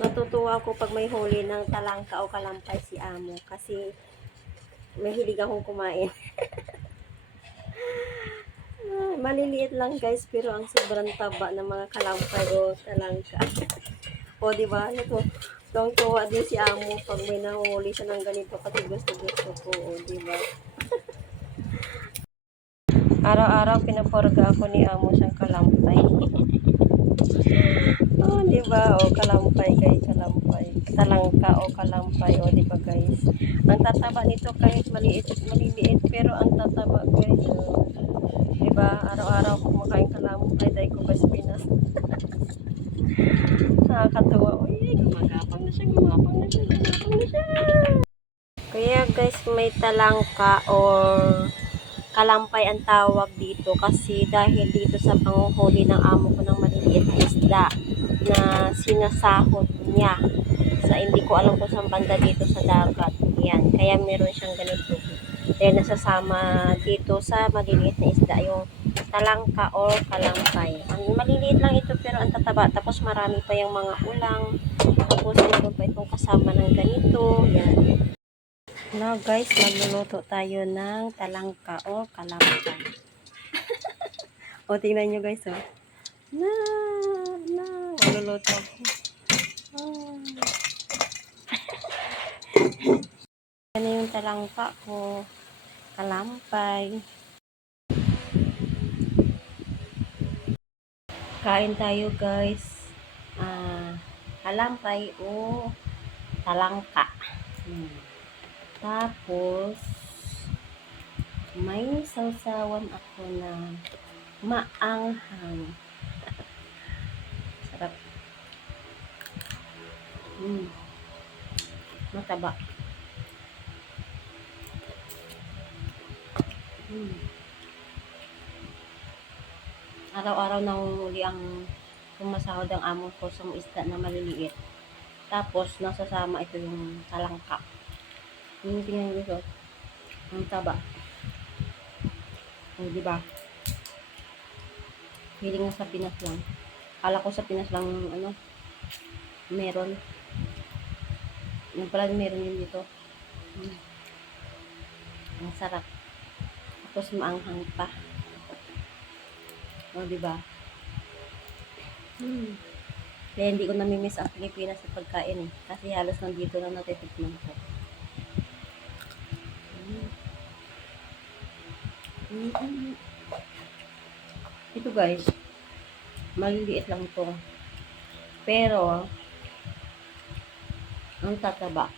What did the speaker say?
Natutuwa ako pag may huli ng talangka o kalampay si amo kasi mahilig akong kumain. Maliliit lang guys pero ang sobrang taba ng mga kalampay o talangka. O di ba? Tuwang-tuwa din si amo pag may nahuli siya ng ganito kasi gusto-gusto ko, o di ba? Araw-araw pinapurga ako ni amo siyang kalampay. Oh, di ba? O kalampay guys, kalampay. Talangka o kalampay, o di ba guys? Ang tataba nito kahit maliliit pero ang tataba guys. O, di ba? Araw-araw ako kumakain kalampay dahil ko ba Pinas. Nakakatuwa. Uy, gumagapang na siya, gumagapang na siya, gumagapang na siya. Kaya guys, may talangka or kalampay ang tawag dito kasi dahil dito sa panguhuli ng amo ko ng maliliit na isda na sinasahod niya sa hindi ko alam kung saan banda dito sa dagat. Yan, kaya meron siyang ganito. Dahil nasasama dito sa maliliit na isda yung talangka or kalampay. Ang maliliit lang ito pero ang tataba. Tapos marami pa yung mga ulang. Tapos ito pa itong kasama ng ganito. Yan. Now guys, magluluto tayo ng talangka o kalampay. O tingnan nyo guys, oh. Magluluto. Oh. Yan yung talangka ko, kalampay. Kain tayo guys. Kalampay o talangka. Tapos, may sausawan ako na maanghang. Sarap. Mataba. Araw-araw nanguhuli ang sumasahod ang amo ko sa isda na maliliit. Tapos, nasasama ito yung talangka. Tingnan nyo ito. Ang taba. O, diba? Hiling na sa Pinas lang. Kala ko sa Pinas lang, meron. Yung pala meron yun dito. Ang sarap. Tapos maanghang pa. O, diba? Kaya hindi ko namimiss ang Pilipinas sa pagkain. Kasi halos nandito lang natitikman ko. Ito guys, maliliit lang to. Pero, ang tataba.